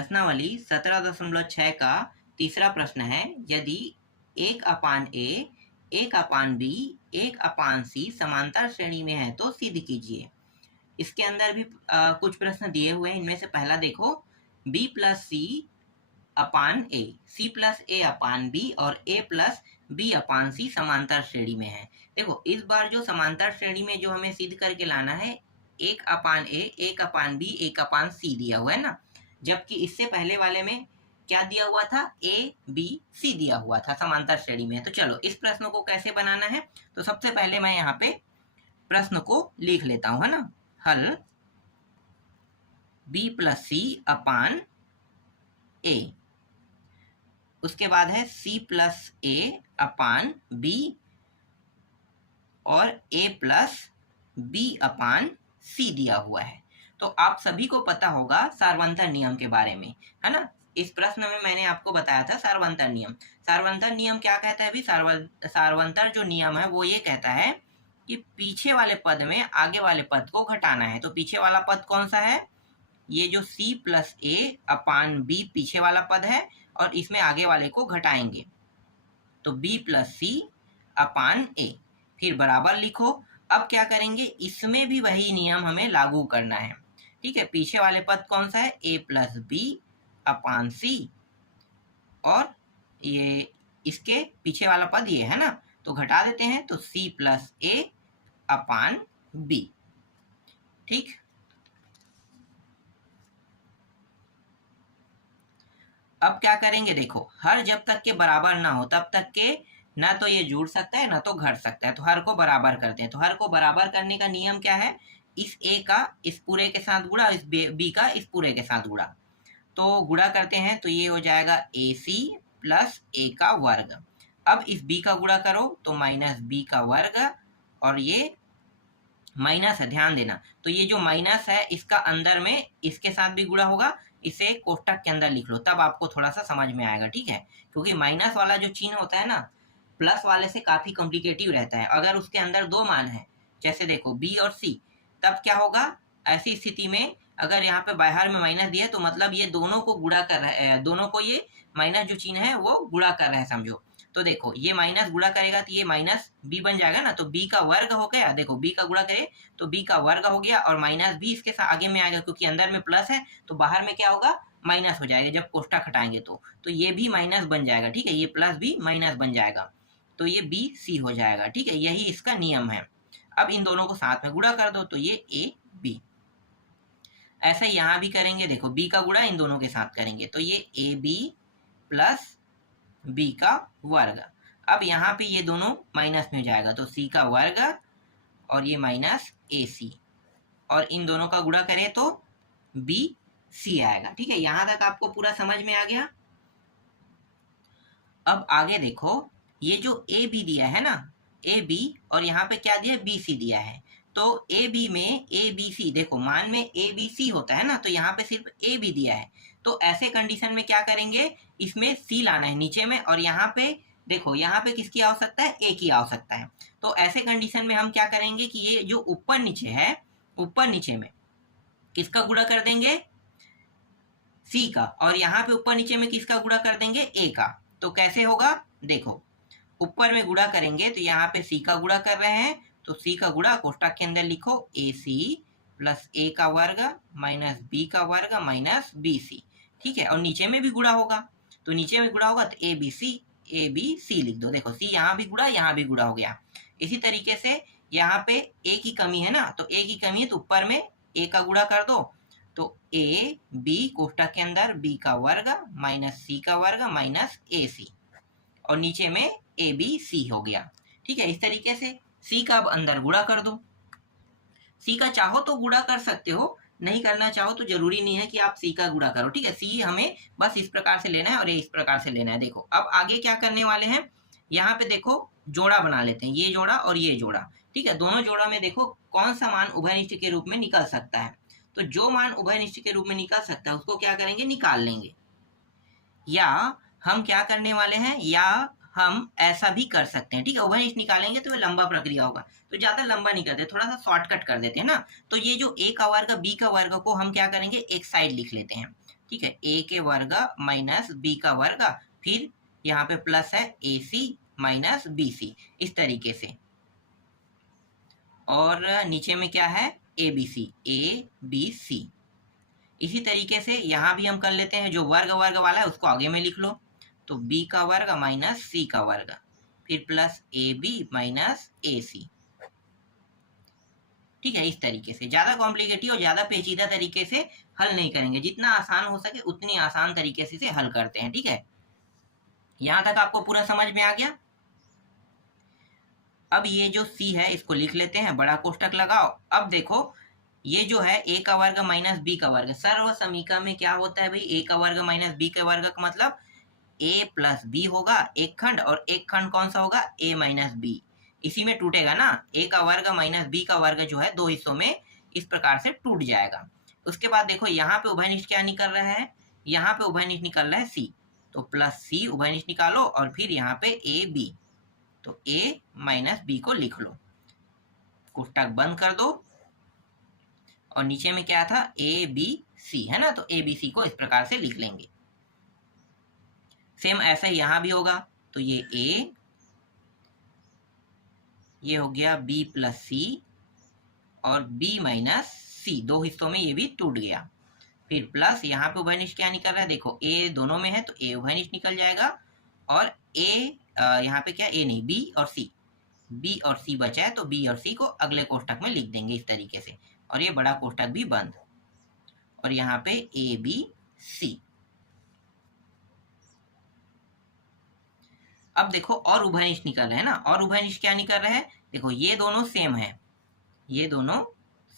प्रश्नावली 17.6 का तीसरा प्रश्न है, यदि 1/a, 1/b, 1/c समांतर श्रेणी में है तो सिद्ध कीजिए। इसके अंदर भी कुछ प्रश्न दिए हुए हैं। इनमें से पहला देखो, b प्लस सी अपान ए, सी प्लस ए अपान बी और ए प्लस बी अपान सी समांतर श्रेणी में है। देखो इस बार जो समांतर श्रेणी में जो हमें सिद्ध करके लाना है, 1/a, 1/b, 1/c दिया हुआ है ना, जबकि इससे पहले वाले में क्या दिया हुआ था, ए बी सी दिया हुआ था समांतर श्रेणी में। तो चलो इस प्रश्न को कैसे बनाना है, तो सबसे पहले मैं यहाँ पे प्रश्न को लिख लेता हूँ, है ना। हल b प्लस सी अपान ए, उसके बाद है c प्लस ए अपान बी और a प्लस बी अपान सी दिया हुआ है। तो आप सभी को पता होगा सार्वंतर नियम के बारे में, है ना। इस प्रश्न में मैंने आपको बताया था सार्वंतर नियम। सार्वंतर नियम क्या कहता है अभी? सार्वंतर जो नियम है वो ये कहता है कि पीछे वाले पद में आगे वाले पद को घटाना है। तो पीछे वाला पद कौन सा है? ये जो c प्लस ए अपान बी पीछे वाला पद है, और इसमें आगे वाले को घटाएंगे तो b प्लस सी अपान ए, फिर बराबर लिखो। अब क्या करेंगे, इसमें भी वही नियम हमें लागू करना है। ठीक है, पीछे वाले पद कौन सा है? a प्लस बी अपान सी, और ये इसके पीछे वाला पद ये है ना, तो घटा देते हैं तो c प्लस ए अपान बी। ठीक, अब क्या करेंगे, देखो हर जब तक के बराबर ना हो तब तक के ना तो ये जुड़ सकता है ना तो घट सकता है। तो हर को बराबर करते हैं। तो हर को बराबर करने का नियम क्या है? इस a का इस पूरे के साथ गुणा, इस b का इस पूरे के साथ गुणा। तो गुणा करते हैं तो ये हो जाएगा ac प्लस a का वर्ग। अब इस b का गुणा करो तो माइनस b का वर्ग, और ये माइनस है, ध्यान देना। तो ये जो माइनस है इसका अंदर में इसके साथ भी गुणा होगा, इसे कोष्टक के अंदर लिख लो, तब आपको थोड़ा सा समझ में आएगा। ठीक है, क्योंकि माइनस वाला जो चिन्ह होता है ना, प्लस वाले से काफी कॉम्प्लिकेटिव रहता है। अगर उसके अंदर दो मान है, जैसे देखो b और c, तब क्या होगा ऐसी स्थिति में? अगर यहाँ पे बाहर में माइनस दिया है तो मतलब ये दोनों को गुणा कर रहा है, दोनों को ये माइनस जो चिन्ह है वो गुणा कर रहा है, समझो। तो देखो ये माइनस गुणा करेगा तो ये माइनस b बन जाएगा ना, तो b का वर्ग हो गया। देखो b का गुणा करे तो b का वर्ग हो गया, और माइनस b इसके साथ आगे में आएगा क्योंकि अंदर में प्लस है, तो बाहर में क्या होगा, माइनस हो जाएगा जब कोष्टक हटाएंगे तो ये भी माइनस बन जाएगा। ठीक है, ये प्लस भी माइनस बन जाएगा, तो ये बी सी हो जाएगा। ठीक है, यही इसका नियम है। अब इन दोनों को साथ में गुणा कर दो तो ये ए बी। ऐसा यहाँ भी करेंगे, देखो b का गुणा इन दोनों के साथ करेंगे तो ये ए बी प्लस बी का वर्ग। अब यहाँ पे ये दोनों माइनस में हो जाएगा तो c का वर्ग और ये माइनस ए सी, और इन दोनों का गुणा करें तो बी सी आएगा। ठीक है, यहाँ तक आपको पूरा समझ में आ गया। अब आगे देखो, ये जो ए बी दिया है ना, ए बी, और यहाँ पे क्या दिया, बी सी दिया है। तो ए बी में ए बी सी, देखो मान में ए बी सी होता है ना, तो यहाँ पे सिर्फ ए बी दिया है। तो ऐसे कंडीशन में क्या करेंगे, इसमें सी लाना है नीचे में, और यहाँ पे देखो यहाँ पे किसकी आवश्यकता है, ए की आवश्यकता है। तो ऐसे कंडीशन में हम क्या करेंगे कि ये जो ऊपर नीचे है, ऊपर नीचे में किसका गुणा कर देंगे, सी का, और यहाँ पे ऊपर नीचे में किसका गुणा कर देंगे, ए का। तो कैसे होगा, देखो ऊपर में गुणा करेंगे तो यहाँ पे सी का गुणा कर रहे हैं, तो सी का गुणा कोष्टक के अंदर लिखो, ए सी प्लस ए का वर्ग माइनस बी का वर्ग माइनस बी सी। ठीक है, और नीचे में भी गुणा होगा, तो नीचे में गुणा होगा तो ए बी सी लिख दो। देखो सी यहाँ भी गुणा, यहाँ भी गुणा हो गया। इसी तरीके से यहाँ पे ए की कमी है ना, तो ए की कमी है तो ऊपर में ए का गुणा कर दो, तो ए बी कोष्टक के अंदर बी का वर्ग माइनस सी का वर्ग माइनस ए सी, और नीचे में ए बी सी हो गया। ठीक है, इस तरीके से सी का अब अंदर गुणा कर दो। सी का चाहो तो गुणा कर सकते हो, नहीं करना चाहो तो जरूरी नहीं है कि आप सी का गुणा करो। ठीक है, सी हमें बस इस प्रकार से लेना है और ये इस प्रकार से लेना है। देखो अब आगे क्या करने वाले हैं, यहाँ पे देखो जोड़ा बना लेते हैं, ये जोड़ा और ये जोड़ा। ठीक है, दोनों जोड़ा में देखो कौन सा मान उभयनिष्ठ के रूप में निकल सकता है। तो जो मान उभयनिष्ठ के रूप में निकल सकता है उसको क्या करेंगे, निकाल लेंगे। या हम क्या करने वाले हैं, या हम ऐसा भी कर सकते हैं। ठीक है, उभयनिष्ठ निकालेंगे तो ये लंबा प्रक्रिया होगा, तो ज्यादा लंबा नहीं करते, थोड़ा सा शॉर्टकट कर देते हैं ना। तो ये जो ए का वर्ग बी का वर्ग को हम क्या करेंगे, एक साइड लिख लेते हैं। ठीक है, ए के वर्ग माइनस बी का वर्ग, फिर यहाँ पे प्लस है ए सी माइनस बी सी, इस तरीके से। और नीचे में क्या है, ए बी सी। इसी तरीके से यहाँ भी हम कर लेते हैं, जो वर्ग वर्ग वाला है उसको आगे में लिख लो, तो b का वर्ग माइनस सी का वर्ग, फिर प्लस ए बी माइनस ए सी। ठीक है, इस तरीके से। ज्यादा कॉम्प्लिकेटेड और ज्यादा पेचीदा तरीके से हल नहीं करेंगे, जितना आसान हो सके उतनी आसान तरीके से हल करते हैं। ठीक है, यहां तक आपको पूरा समझ में आ गया। अब ये जो c है इसको लिख लेते हैं, बड़ा कोष्टक लगाओ। अब देखो ये जो है a का वर्ग माइनस बी का वर्ग, सर्व समीकरण में क्या होता है भाई, a का वर्ग माइनस बी के वर्ग का मतलब a प्लस बी होगा एक खंड, और एक खंड कौन सा होगा, a माइनस बी। इसी में टूटेगा ना, a का वर्ग माइनस बी का वर्ग जो है दो हिस्सों में इस प्रकार से टूट जाएगा। उसके बाद देखो यहाँ पे उभयनिष्ठ क्या निकल रहा है, यहाँ पे उभयनिष्ठ निकल रहा है c, तो प्लस c उभयनिष्ठ निकालो, और फिर यहाँ पे ए बी, तो a माइनस बी को लिख लो, कोष्टक बंद कर दो। और नीचे में क्या था, ए बी सी है ना, तो ए बी सी को इस प्रकार से लिख लेंगे। सेम ऐसा ही यहां भी होगा, तो ये ए, ये हो गया बी प्लस सी, और बी माइनस सी, दो हिस्सों में ये भी टूट गया। फिर प्लस यहाँ पे उभयनिष्ठ क्या निकल रहा है, देखो ए दोनों में है तो ए उभयनिष्ठ निकल जाएगा, और ए यहाँ पे क्या, ए नहीं बी और सी, बी और सी बचा है, तो बी और सी को अगले कोष्टक में लिख देंगे इस तरीके से, और ये बड़ा कोष्टक भी बंद, और यहाँ पे ए बी सी। अब देखो और उभयनिष्ठ निकल रहे हैं ना, और उभयनिष्ठ क्या निकल रहा है, देखो ये दोनों सेम है, ये दोनों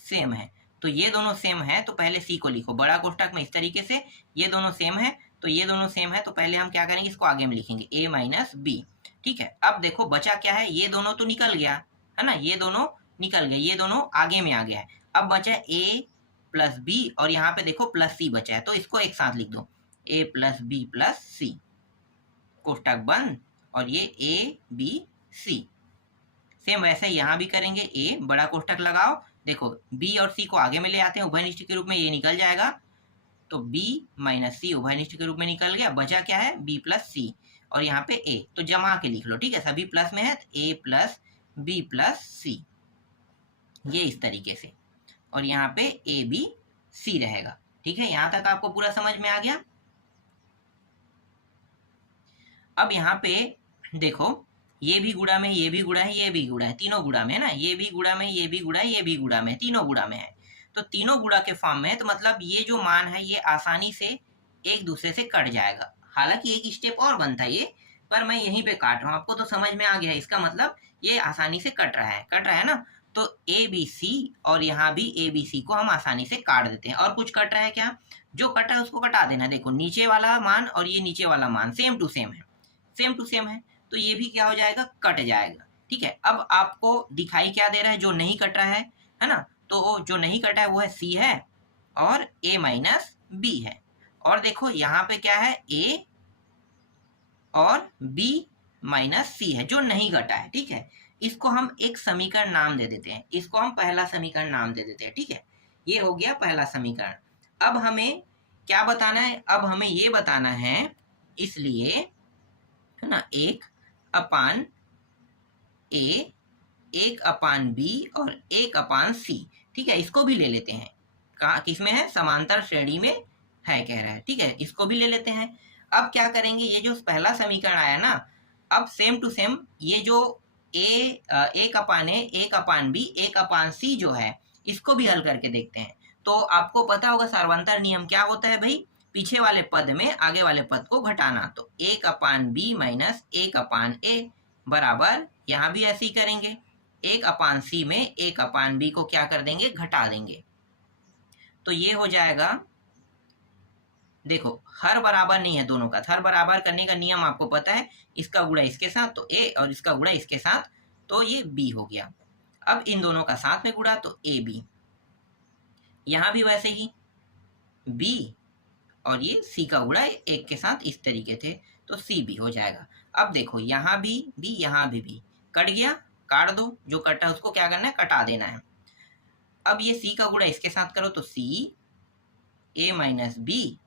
सेम है, तो ये दोनों सेम है तो पहले सी को लिखो बड़ा कोष्टक में इस तरीके से, ये दोनों सेम है तो ये दोनों सेम है, तो पहले हम क्या करेंगे, इसको आगे में लिखेंगे a माइनस बी। ठीक है, अब देखो बचा क्या है, ये दोनों तो निकल गया है ना, ये दोनों निकल गए, ये दोनों आगे में आ गया है। अब बचा a प्लस बी, और यहाँ पे देखो प्लस सी बचा है, तो इसको एक साथ लिख दो, a प्लस बी प्लस सी, कोष्टक बंद, और ये ए बी सी। सेम वैसे ही यहाँ भी करेंगे, ए बड़ा कोष्टक लगाओ, देखो b और c को आगे में ले आते हैं उभयनिष्ठ के रूप में, ये निकल जाएगा, तो b माइनस सी उभयनिष्ठ के रूप में निकल गया, बचा क्या है b प्लस सी, और यहाँ पे a, तो जमा के लिख लो। ठीक है, सभी प्लस में है, तो a प्लस बी प्लस सी, ये इस तरीके से, और यहाँ पे ए बी सी रहेगा। ठीक है, यहाँ तक आपको पूरा समझ में आ गया। अब यहाँ पे देखो ये भी गुणा में, ये भी गुणा है, ये भी गुणा है, तीनों गुणा में है ना, ये भी गुणा में, ये भी गुणा है, ये भी गुणा में, तीनों गुणा में है, तो तीनों गुणा के फॉर्म में है, तो मतलब ये जो मान है ये आसानी से एक दूसरे से कट जाएगा। हालांकि एक स्टेप और बनता है ये, पर मैं यहीं पे काट रहा हूँ, आपको तो समझ में आ गया है, इसका मतलब ये आसानी से कट रहा है ना, तो ए बी सी, और यहाँ भी ए बी सी को हम आसानी से काट देते हैं। और कुछ कट रहा है क्या, जो कट रहा है उसको कटा देना। देखो नीचे वाला मान और ये नीचे वाला मान सेम टू सेम है, सेम टू सेम है, तो ये भी क्या हो जाएगा, कट जाएगा। ठीक है, अब आपको दिखाई क्या दे रहा है, जो नहीं कट रहा है ना, तो जो नहीं कटा है वो है सी है और a माइनस बी है, और देखो यहाँ पे क्या है, a और b माइनस सी है जो नहीं कटा है। ठीक है, इसको हम एक समीकरण नाम दे देते हैं, इसको हम पहला समीकरण नाम दे देते हैं। ठीक है, ये हो गया पहला समीकरण। अब हमें क्या बताना है, अब हमें ये बताना है, इसलिए है ना, एक अपान ए, एक अपान बी और एक अपान सी। ठीक है, इसको भी ले लेते हैं, कहा किसमें है, समांतर श्रेणी में है कह रहा है। ठीक है, इसको भी ले लेते हैं। अब क्या करेंगे, ये जो पहला समीकरण आया ना, अब सेम टू सेम ये जो एक अपान ए, एक अपान बी, एक अपान सी जो है, इसको भी हल करके देखते हैं। तो आपको पता होगा सार्वंतर नियम क्या होता है भाई, पीछे वाले पद में आगे वाले पद को घटाना, तो एक अपान बी माइनस एक अपान ए बराबर, यहाँ भी ऐसे ही करेंगे, एक अपान सी में एक अपान बी को क्या कर देंगे, घटा देंगे, तो ये हो जाएगा। देखो हर बराबर नहीं है दोनों का, हर बराबर करने का नियम आपको पता है, इसका गुणा इसके साथ तो a, और इसका गुणा इसके साथ तो ये b हो गया। अब इन दोनों का साथ में गुणा तो ए बी, यहाँ भी वैसे ही b और ये c का गुणा एक के साथ इस तरीके थे, तो सी भी हो जाएगा। अब देखो यहाँ भी b, यहाँ भी b, कट गया, काट दो, जो कटा है उसको क्या करना है, कटा देना है। अब ये c का गुणा इसके साथ करो तो c a माइनस बी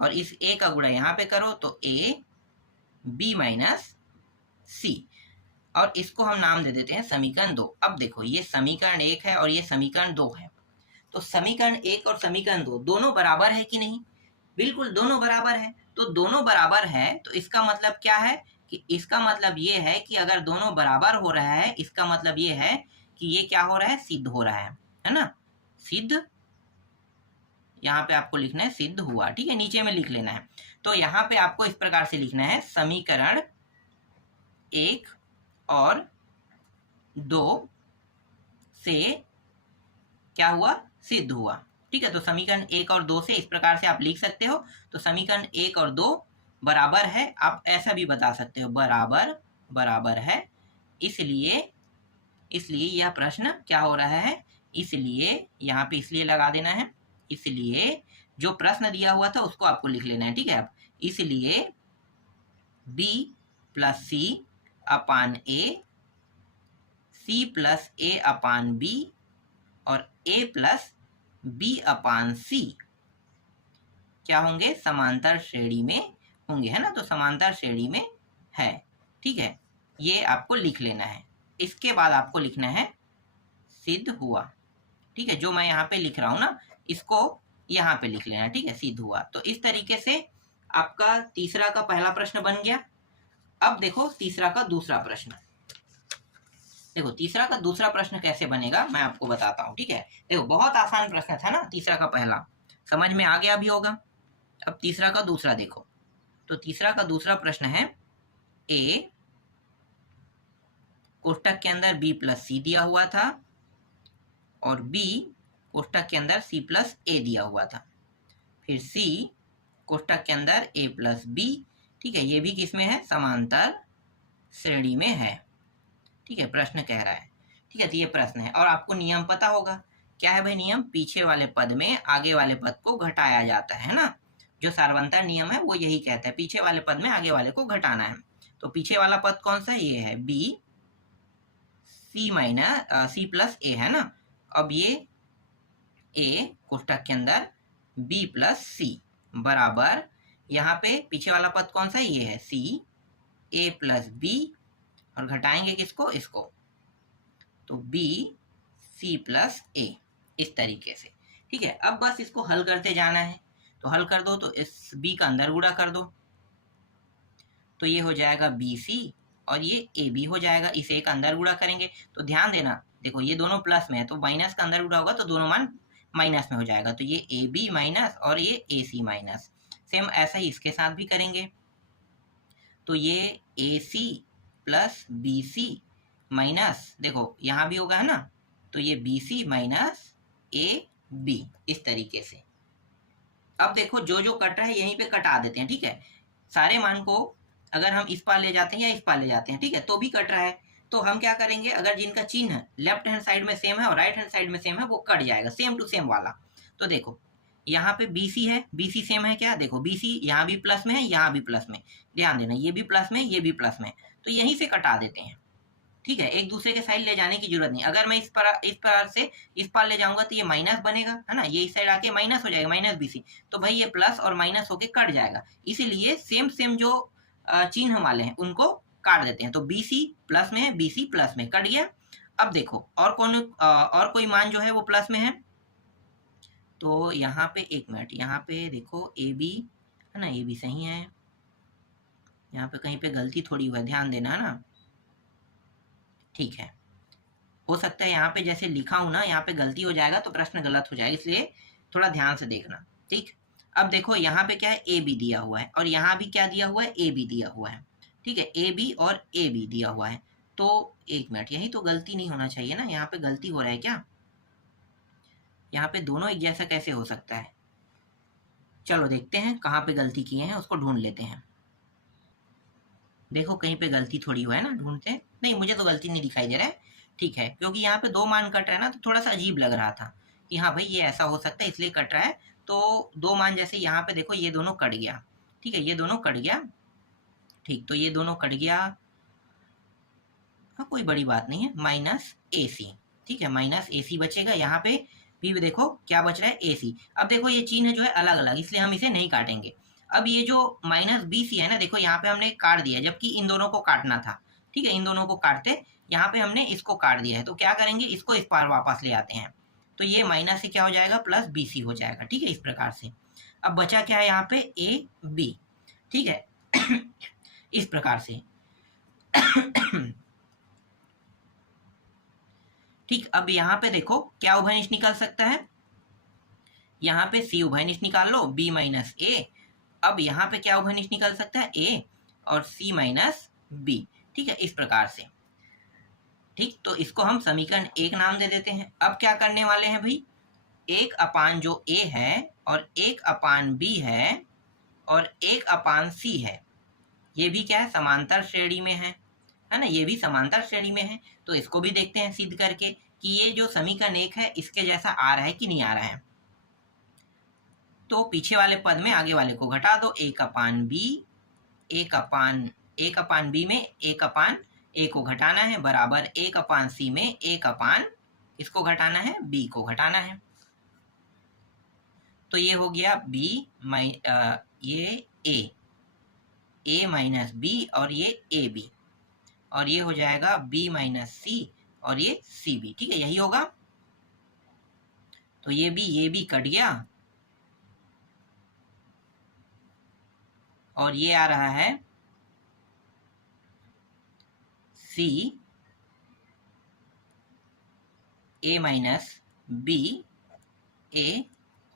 और इस a का गुणा यहाँ पे करो तो a b माइनस c, और इसको हम नाम दे देते हैं समीकरण 2। अब देखो ये समीकरण 1 है और ये समीकरण 2 है, तो समीकरण 1 और समीकरण 2 दोनों बराबर है कि नहीं? बिल्कुल दोनों बराबर है। तो दोनों बराबर है तो इसका मतलब क्या है कि इसका मतलब ये है कि अगर दोनों बराबर हो रहा है, इसका मतलब ये है कि ये क्या हो रहा है, सिद्ध हो रहा है ना? सिद्ध, यहाँ पे आपको लिखना है सिद्ध हुआ, ठीक है, नीचे में लिख लेना है। तो यहाँ पे आपको इस प्रकार से लिखना है समीकरण 1 और 2 से क्या हुआ, सिद्ध हुआ, ठीक है। तो समीकरण 1 और 2 से इस प्रकार से आप लिख सकते हो। तो समीकरण 1 और 2 बराबर है, आप ऐसा भी बता सकते हो बराबर बराबर है, इसलिए यह प्रश्न क्या हो रहा है, इसलिए यहाँ पे इसलिए लगा देना है, इसलिए जो प्रश्न दिया हुआ था उसको आपको लिख लेना है, ठीक है। अब इसलिए b प्लस सी अपान ए, सी प्लस ए अपान बी और a प्लस बी अपान सी क्या होंगे, समांतर श्रेणी में होंगे, है ना? तो समांतर श्रेणी में है, ठीक है, ये आपको लिख लेना है। इसके बाद आपको लिखना है सिद्ध हुआ, ठीक है, जो मैं यहाँ पे लिख रहा हूँ ना इसको यहाँ पे लिख लेना, ठीक है, सिद्ध हुआ। तो इस तरीके से आपका तीसरा का पहला प्रश्न बन गया। अब देखो तीसरा का दूसरा प्रश्न, देखो तीसरा का दूसरा प्रश्न कैसे बनेगा मैं आपको बताता हूँ, ठीक है। देखो बहुत आसान प्रश्न था ना तीसरा का पहला, समझ में आ गया भी होगा। अब तीसरा का दूसरा देखो, तो तीसरा का दूसरा प्रश्न है a कोष्टक के अंदर b प्लस सी दिया हुआ था और b कोष्टक के अंदर c प्लस a दिया हुआ था, फिर c कोष्टक के अंदर a प्लस b, ठीक है, ये भी किसमें है, समांतर श्रेणी में है, ठीक है, प्रश्न कह रहा है, ठीक है। तो ये प्रश्न है और आपको नियम पता होगा, क्या है भाई नियम, पीछे वाले पद में आगे वाले पद को घटाया जाता है ना, जो सार्वंतर नियम है वो यही कहता है, पीछे वाले पद में आगे वाले को घटाना है। तो पीछे वाला पद कौन सा है, ये है b c minus c plus a, है ना। अब ये a कोष्टक के अंदर b प्लस c बराबर, यहाँ पे पीछे वाला पद कौन सा है, ये है c a प्लस b और घटाएंगे किसको, इसको, तो b c प्लस a, इस तरीके से, ठीक है। अब बस इसको हल करते जाना है, तो हल कर दो, तो इस b का अंदर गुणा कर दो, तो ये हो जाएगा bc और ये ab हो जाएगा, इस a का अंदर गुणा करेंगे तो ध्यान देना, देखो ये दोनों प्लस में है तो माइनस का अंदर गुणा होगा तो दोनों मान माइनस में हो जाएगा, तो ये ab माइनस और ये ac माइनस। सेम ऐसा ही इसके साथ भी करेंगे, तो ये ac प्लस bc माइनस, देखो यहाँ भी होगा है ना, तो ये bc माइनस ab, इस तरीके से। अब देखो जो जो कट रहा है यहीं पे कटा देते हैं, ठीक है, सारे मान को अगर हम इस पार ले जाते हैं या इस पार ले जाते हैं, ठीक है, तो भी कट रहा है, तो हम क्या करेंगे, अगर जिनका चिन्ह लेफ्ट हैंड साइड में सेम है और राइट हैंड साइड में सेम है वो कट जाएगा, सेम टू सेम वाला। तो देखो यहाँ पे BC है, BC सेम है क्या, देखो BC यहाँ भी प्लस में है, यहाँ भी प्लस में, ध्यान देना ये भी प्लस में, ये भी प्लस में, तो यहीं से कटा देते हैं, ठीक है, एक दूसरे के साइड ले जाने की जरूरत नहीं। अगर मैं इस पार से इस पार ले जाऊंगा तो ये माइनस बनेगा, है ना, ये इस साइड आके माइनस हो जाएगा, माइनस BC, तो भाई ये प्लस और माइनस होके कट जाएगा, इसीलिए सेम सेम जो चिन्ह वाले हैं उनको काट देते हैं। तो BC प्लस में है, BC प्लस में, कट गया। अब देखो और कोई मान जो है वो प्लस में है, तो यहाँ पे एक मिनट, यहाँ पे देखो AB है ना, AB सही है, यहाँ पे कहीं पे गलती थोड़ी हुआ है, ध्यान देना है ना, ठीक है, हो सकता है यहाँ पे जैसे लिखा हूं ना यहाँ पे गलती हो जाएगा तो प्रश्न गलत हो जाएगा, इसलिए थोड़ा ध्यान से देखना, ठीक। अब देखो यहाँ पे क्या है, AB दिया हुआ है और यहाँ भी क्या दिया हुआ है, AB दिया हुआ है, ठीक है, AB और AB दिया हुआ है, तो एक मिनट, यही तो गलती नहीं होना चाहिए ना, यहाँ पे गलती हो रहा है क्या, यहाँ पे दोनों एक जैसा कैसे हो सकता है, चलो देखते हैं कहाँ पे गलती किए हैं, उसको ढूंढ लेते हैं। देखो कहीं पे गलती थोड़ी हुआ है ना, ढूंढते हैं, नहीं मुझे तो गलती नहीं दिखाई दे रहा है, ठीक है, क्योंकि यहाँ पे दो मान कट रहा है ना, तो थोड़ा सा अजीब लग रहा था कि हाँ भाई ये ऐसा हो सकता है इसलिए कट रहा है, तो दो मान जैसे यहाँ पे देखो ये दोनों कट गया, ठीक है, ये दोनों कट गया, ठीक, तो ये दोनों कट गया, हाँ कोई बड़ी बात नहीं है, माइनस AC, ठीक है, माइनस AC बचेगा, यहाँ पे भी देखो क्या बच रहा है, AC। अब देखो ये चिन्ह जो है अलग अलग, इसलिए हम इसे नहीं काटेंगे, अब ये जो माइनस बी सी है ना, देखो यहाँ पे हमने काट दिया, जबकि इन दोनों को काटना था। ठीक है, इन दोनों को काटते, यहाँ पे हमने इसको काट दिया है, तो क्या करेंगे, इसको इस पार वापस ले आते हैं, तो ये माइनस से क्या हो जाएगा, प्लस बी सी हो जाएगा। ठीक है, इस प्रकार से। अब बचा क्या है यहाँ पे, ए बी। ठीक है इस प्रकार से। ठीक, अब यहाँ पे देखो क्या उभयनिष्ठ निकल सकता है, यहाँ पे सी उभयनिष्ठ निकाल लो, बी माइनस ए। अब यहाँ पे क्या उभयनिष्ठ निकल सकता है, ए और सी माइनस बी। ठीक है, इस प्रकार से। ठीक, तो इसको हम समीकरण 1 नाम दे देते हैं। अब क्या करने वाले हैं भाई, 1 अपान जो ए है और 1 अपान बी है और 1 अपान सी है, ये भी क्या है, समांतर श्रेणी में है ना, ये भी समांतर श्रेणी में है। तो इसको भी देखते हैं सिद्ध करके कि ये जो समीकरण 1 है इसके जैसा आ रहा है कि नहीं आ रहा है। तो पीछे वाले पद में आगे वाले को घटा दो, 1 अपान बी, 1 अपान बी में 1 अपान ए को घटाना है, बराबर 1 अपान सी में 1 अपान इसको घटाना है, बी को घटाना है। तो ये हो गया बी ये ए माइनस बी और ये ए बी, और ये हो जाएगा बी माइनस सी और ये सी बी। ठीक है, यही होगा। तो ये भी कट गया और ये आ रहा है सी ए माइनस बी ए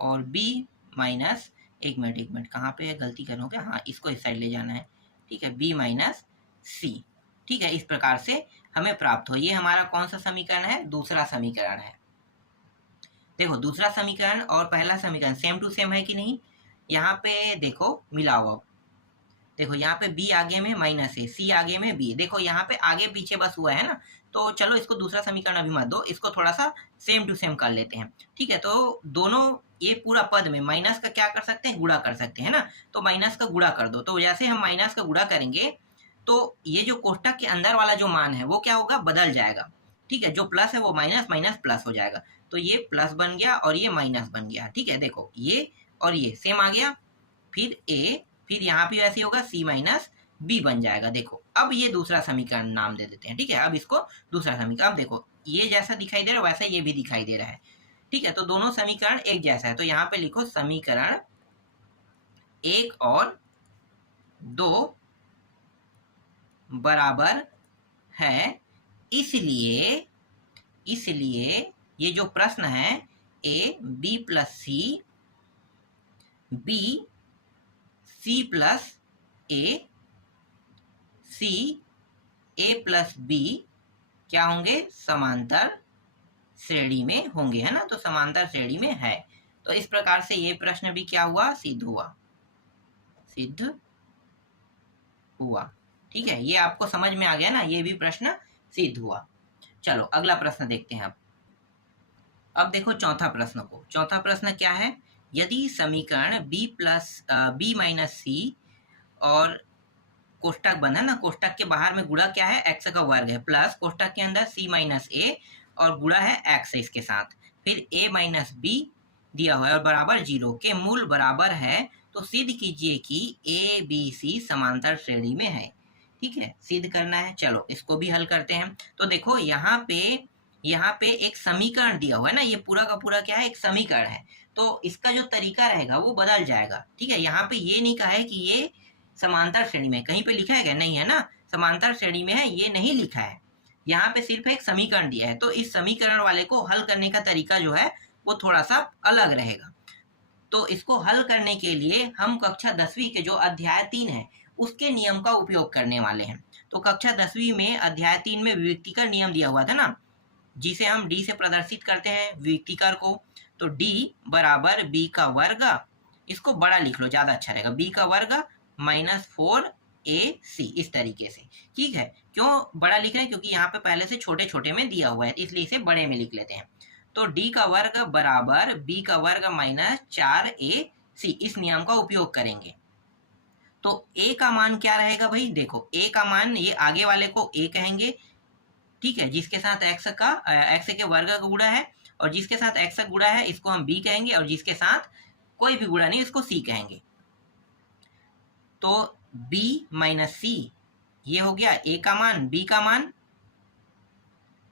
और बी माइनस, एक मिनट कहाँ पे है, गलती करोगे, हाँ इसको इस साइड ले जाना है। ठीक है, बी माइनस सी। ठीक है, इस प्रकार से हमें प्राप्त हो। ये हमारा कौन सा समीकरण है, दूसरा समीकरण है। देखो दूसरा समीकरण और पहला समीकरण सेम टू सेम है कि नहीं, यहाँ पे देखो मिला हुआ। देखो यहाँ पे b आगे में माइनस है, c आगे में b, देखो यहाँ पे आगे पीछे बस हुआ है ना। तो चलो इसको दूसरा समीकरण अभी मत दो, इसको थोड़ा सा सेम टू सेम कर लेते हैं। ठीक है, तो दोनों ये पूरा पद में माइनस का क्या कर सकते हैं, गुणा कर सकते हैं ना। तो माइनस का गुणा कर दो, तो जैसे हम माइनस का गुणा करेंगे तो ये जो कोष्टक के अंदर वाला जो मान है वो क्या होगा, बदल जाएगा। ठीक है, जो प्लस है वो माइनस माइनस प्लस हो जाएगा, तो ये प्लस बन गया और ये माइनस बन गया। ठीक है, देखो ये और ये सेम आ गया, फिर ए, फिर यहाँ भी वैसे होगा सी माइनस बी बन जाएगा। देखो अब ये दूसरा समीकरण नाम दे देते हैं। ठीक है, अब इसको दूसरा समीकरण, अब देखो ये जैसा दिखाई दे रहा है वैसा ये भी दिखाई दे रहा है। ठीक है, तो दोनों समीकरण एक जैसा है, तो यहाँ पे लिखो समीकरण 1 और 2 बराबर है, इसलिए ये जो प्रश्न है A B plus C, B C plus A, C A plus B क्या होंगे, समांतर श्रेणी में होंगे, है ना। तो समांतर श्रेणी में है, तो इस प्रकार से ये प्रश्न भी क्या हुआ, सिद्ध हुआ। ठीक है, ये आपको समझ में आ गया ना, ये भी प्रश्न सिद्ध हुआ। चलो अगला प्रश्न देखते हैं। अब देखो चौथा प्रश्न को, चौथा प्रश्न क्या है, यदि समीकरण b माइनस सी और कोष्टक बना ना, कोष्टक के बाहर में गुणा क्या है, x का वर्ग है, प्लस कोष्टक के अंदर c माइनस ए और गुणा है x इसके साथ, फिर a माइनस बी दिया हुआ है और बराबर 0 के मूल बराबर है, तो सिद्ध कीजिए कि ए बी सी समांतर श्रेणी में है। ठीक है, सिद्ध करना है। चलो इसको भी हल करते हैं। तो देखो यहाँ पे एक समीकरण दिया हुआ है ना, ये पूरा का पूरा क्या है, एक समीकरण है, तो इसका जो तरीका रहेगा वो बदल जाएगा। ठीक है, यहाँ पे ये नहीं कहा है कि ये समांतर श्रेणी में, कहीं पे लिखा है क्या, नहीं है ना, समांतर श्रेणी में है ये नहीं लिखा है, यहाँ पे सिर्फ एक समीकरण दिया है। तो इस समीकरण वाले को हल करने का तरीका जो है वो थोड़ा सा अलग रहेगा। तो इसको हल करने के लिए हम कक्षा 10वीं के जो अध्याय 3 है उसके नियम का उपयोग करने वाले हैं। तो कक्षा 10वीं में अध्याय 3 में विविक्तिकर नियम दिया हुआ था ना, जिसे हम डी से प्रदर्शित करते हैं विविक्तिकर को। तो डी बराबर बी का वर्ग, इसको बड़ा लिख लो ज़्यादा अच्छा रहेगा, बी का वर्ग माइनस 4ac, इस तरीके से। ठीक है, क्यों बड़ा लिख रहे हैं, क्योंकि यहाँ पे पहले से छोटे छोटे में दिया हुआ है, इसलिए इसे बड़े में लिख लेते हैं। तो d का वर्ग बराबर b का वर्ग माइनस 4ac, इस नियम का उपयोग करेंगे। तो a का मान क्या रहेगा भाई, देखो a का मान, ये आगे वाले को a कहेंगे, ठीक है, जिसके साथ x के वर्ग का गुणा है, और जिसके साथ x का गुणा है इसको हम b कहेंगे, और जिसके साथ कोई भी गुणा नहीं इसको c कहेंगे। तो b माइनस सी, ये हो गया a का मान, b का मान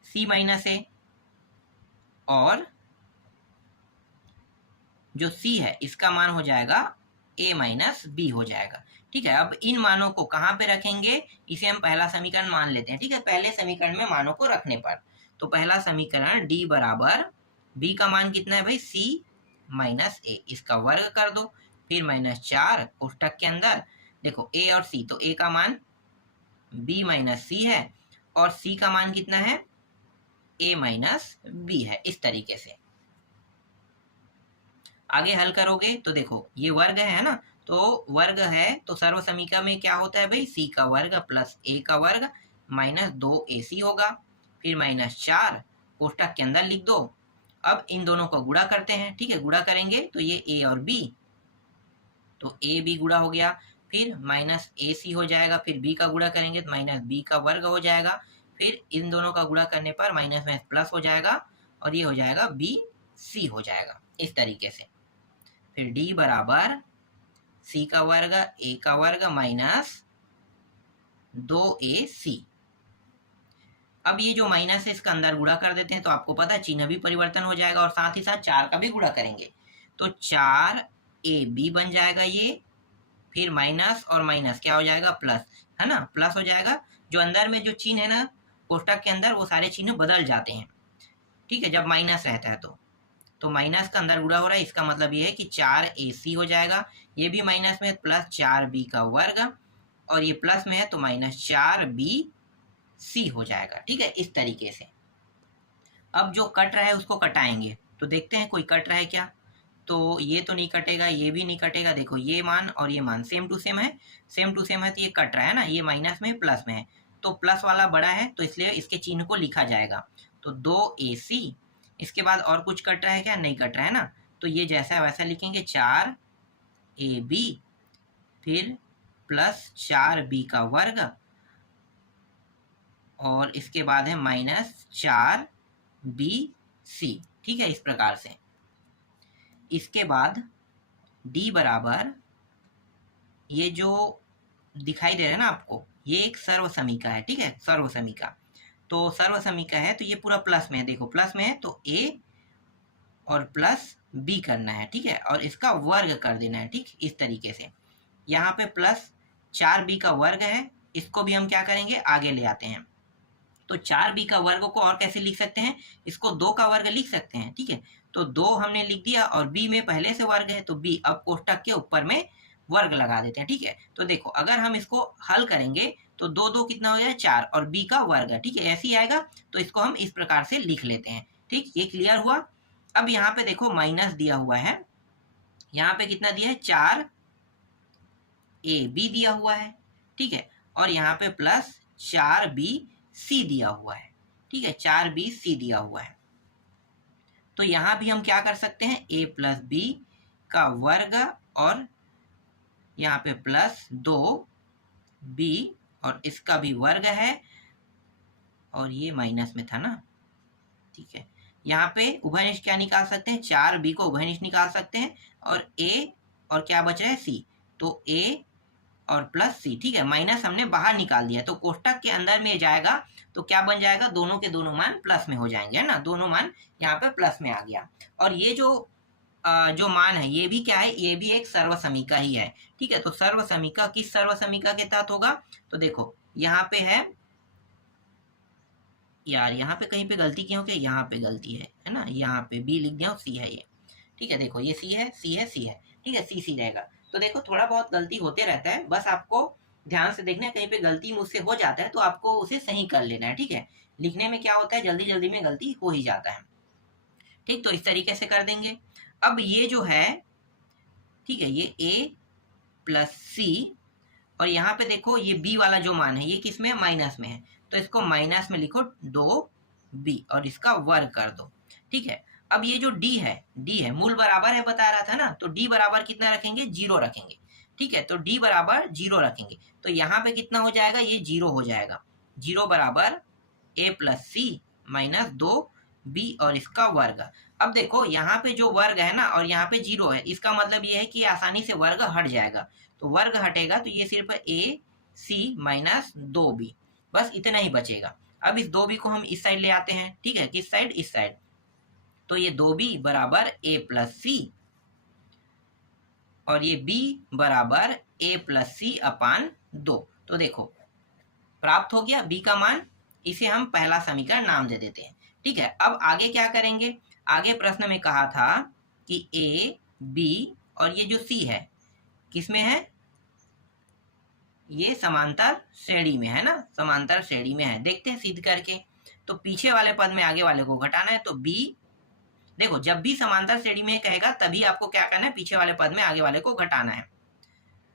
c माइनस a, और जो c है इसका मान हो जाएगा a माइनस बी हो जाएगा। ठीक है, अब इन मानों को कहाँ पे रखेंगे, इसे हम पहला समीकरण मान लेते हैं। ठीक है, पहले समीकरण में मानों को रखने पर, तो पहला समीकरण d बराबर b का मान कितना है भाई, c माइनस a, इसका वर्ग कर दो, फिर -4 कोष्टक के अंदर देखो a और c, तो a का मान b माइनस सी है और c का मान कितना है, a माइनस बी है। इस तरीके से आगे हल करोगे तो देखो ये वर्ग है ना, तो वर्ग है तो सर्व समीकरण में क्या होता है भाई, c का वर्ग प्लस a का वर्ग माइनस 2ac होगा, फिर -4 कोष्टक के अंदर लिख दो। अब इन दोनों को गुणा करते हैं। ठीक है, गुणा करेंगे तो ये a और b, तो a b गुणा हो गया, फिर -ac हो जाएगा, फिर b का गुणा करेंगे तो -b का वर्ग हो जाएगा, फिर इन दोनों का गुणा करने पर माइनस में प्लस हो जाएगा और ये हो जाएगा bc हो जाएगा। इस तरीके से फिर d बराबर c का वर्ग a का वर्ग माइनस 2ac। अब ये जो माइनस है इसका अंदर गुणा कर देते हैं, तो आपको पता है चिन्ह भी परिवर्तन हो जाएगा और साथ ही साथ 4 का भी गुणा करेंगे, तो 4ab बन जाएगा ये, फिर माइनस और माइनस क्या हो जाएगा, प्लस, है ना, प्लस हो जाएगा। जो अंदर में जो चिन्ह है ना कोष्टक के अंदर, वो सारे चिन्ह बदल जाते हैं। ठीक है, जब माइनस रहता है तो माइनस का अंदर गुणा हो रहा है, इसका मतलब ये है कि 4ac हो जाएगा, ये भी माइनस में प्लस 4b का वर्ग, और ये प्लस में है तो -4bc हो जाएगा। ठीक है, इस तरीके से। अब जो कट रहा है उसको कटाएंगे, तो देखते हैं कोई कट रहा है क्या, तो ये तो नहीं कटेगा, ये भी नहीं कटेगा। देखो ये मान और ये मान सेम टू सेम है, सेम टू सेम है, तो ये कट रहा है ना, ये माइनस में प्लस में है, तो प्लस वाला बड़ा है तो इसलिए इसके चिन्ह को लिखा जाएगा, तो 2ac। इसके बाद और कुछ कट रहा है क्या, नहीं कट रहा है ना, तो ये जैसा है वैसा लिखेंगे, 4ab फिर प्लस 4b का वर्ग, और इसके बाद है -4bc। ठीक है, इस प्रकार से। इसके बाद d बराबर ये जो दिखाई दे रहा है ना आपको, ये एक सर्व समीका है। ठीक है, सर्व समीका, तो सर्व समीका है तो ये पूरा प्लस में है, देखो प्लस में है तो a और प्लस b करना है। ठीक है, और इसका वर्ग कर देना है। ठीक, इस तरीके से यहाँ पे प्लस 4b का वर्ग है, इसको भी हम क्या करेंगे, आगे ले आते हैं, तो 4b का वर्ग को और कैसे लिख सकते हैं, इसको 2 का वर्ग लिख सकते हैं। ठीक है, तो 2 हमने लिख दिया और b में पहले से वर्ग है तो b, अब कोष्टक के ऊपर में वर्ग लगा देते हैं। ठीक है, तो देखो अगर हम इसको हल करेंगे तो 2 2 कितना हो जाए, 4, और b का वर्ग है। ठीक है, ऐसे ही आएगा, तो इसको हम इस प्रकार से लिख लेते हैं। ठीक, ये क्लियर हुआ। अब यहाँ पे देखो माइनस दिया हुआ है, यहाँ पे कितना दिया है, 4ab दिया हुआ है। ठीक है, और यहाँ पे प्लस 4bc दिया हुआ है। ठीक है, 4bc दिया हुआ है, तो यहाँ भी हम क्या कर सकते हैं, a प्लस b का वर्ग, और यहाँ पे प्लस 2b और इसका भी वर्ग है, और ये माइनस में था ना। ठीक है, यहाँ पे उभयनिष्ठ क्या निकाल सकते हैं, 4b को उभयनिष्ठ निकाल सकते हैं, और a और क्या बच रहा है, c, तो a और प्लस c। ठीक है, माइनस हमने बाहर निकाल दिया, तो कोष्टक के अंदर में जाएगा तो क्या बन जाएगा, दोनों के दोनों मान प्लस में हो जाएंगे, है ना, दोनों मान यहाँ पे प्लस में आ गया। और ये जो मान है ये भी क्या है, ये भी एक सर्व समीका ही है। ठीक है, तो सर्व समीका किस सर्व समीका के तहत होगा, तो देखो यहाँ पे है यार, यहाँ पे कहीं पे गलती की हो क्या, यहाँ पे गलती है ना, यहाँ पे b लिख दिया, c है ये। ठीक है, देखो ये c है, c है, c है। ठीक है, c रहेगा, तो देखो थोड़ा बहुत गलती होते रहता है, बस आपको ध्यान से देखना है, कहीं पे गलती मुझसे हो जाता है तो आपको उसे सही कर लेना है। ठीक है, लिखने में क्या होता है, जल्दी जल्दी में गलती हो ही जाता है। ठीक, तो इस तरीके से कर देंगे। अब ये जो है, ठीक है, ये a प्लस c, और यहाँ पे देखो ये b वाला जो मान है ये किस में है, माइनस में है, तो इसको माइनस में लिखो 2b और इसका वर्ग कर दो। ठीक है, अब ये जो d है मूल बराबर है बता रहा था ना, तो d बराबर कितना रखेंगे, 0 रखेंगे। ठीक है, तो d बराबर 0 रखेंगे, तो यहाँ पे कितना हो जाएगा, ये 0 हो जाएगा। 0 बराबर a plus c minus 2 B और इसका वर्ग। अब देखो यहाँ पे जो वर्ग है ना और यहाँ पे 0 है, इसका मतलब ये है कि आसानी से वर्ग हट जाएगा। तो वर्ग हटेगा तो ये सिर्फ ए सी माइनस 2b, बस इतना ही बचेगा। अब इस 2b को हम इस साइड ले आते हैं, ठीक है, किस साइड, इस साइड। तो ये 2b बराबर a प्लस सी, और ये b बराबर a प्लस सी अपान 2। तो देखो प्राप्त हो गया b का मान, इसे हम पहला समीकरण नाम दे देते हैं, ठीक है। अब आगे क्या करेंगे, आगे प्रश्न में कहा था कि a b और ये जो c है किस में है, ये समांतर श्रेणी में है ना, समांतर श्रेणी में है। देखते हैं सिद्ध करके। तो पीछे वाले पद में आगे वाले को घटाना है, तो b, देखो जब भी समांतर श्रेणी में कहेगा तभी आपको क्या करना है, पीछे वाले पद में आगे वाले को घटाना है।